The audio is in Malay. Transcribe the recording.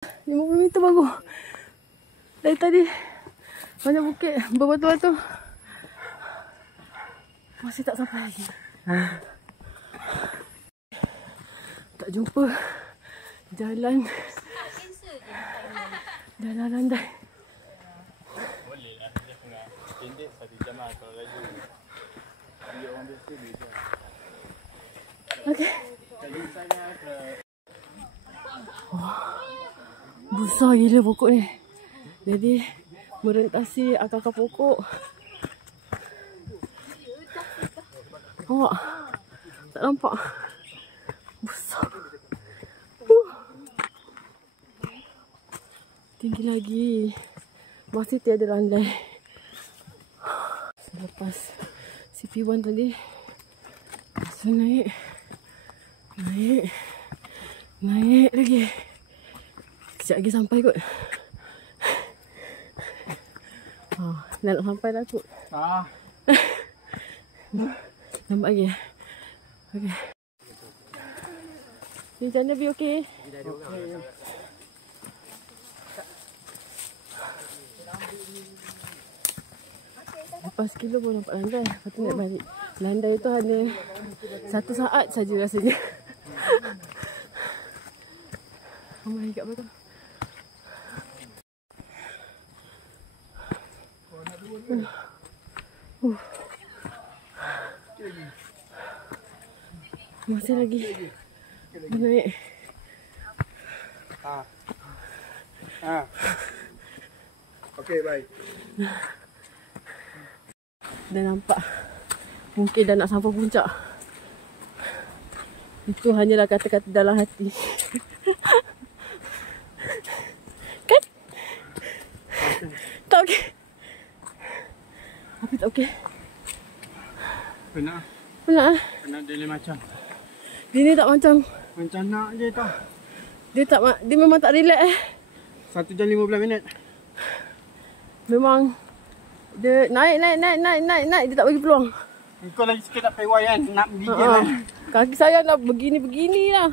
50 meter baru. Dari tadi banyak bukit berbatu-batu. Masih tak sampai lagi. Tak jumpa jalan landai. Boleh lah, dia tengah pendek 1 jam lah kalau laju. Dia orang biasa dia je. Okey. Besar gila pokok ni. Jadi merentasi akar-akar pokok. Nampak? Tak nampak? Besar. Tinggi lagi. Masih tiada landai. Selepas CP1 tadi, so naik lagi. Sekejap lagi sampai kot. Dah nak sampai dah kot. Nampak lagi. Okey. Ni macam mana, Bi? Okey? Lepas kilo baru nampak landai. Lepas tu nak balik. Landai tu hanya 1 saat saja rasanya. Ramai kat belakang. Masih lagi naik. Okey, baik. Dah nampak. Mungkin dah nak sampai puncak. Itu hanyalah kata-kata dalam hati. Kan? Tak okey. Tapi tak okey. Penat. Penat. Penat dia macam. Dia ni tak macam. Macam nak je tau. Dia memang tak relax 1 jam 15 minit. Memang dia naik. Dia tak bagi peluang. Kau lagi sikit tak payah kan. Nak gigil lah. Kaki saya dah begini lah.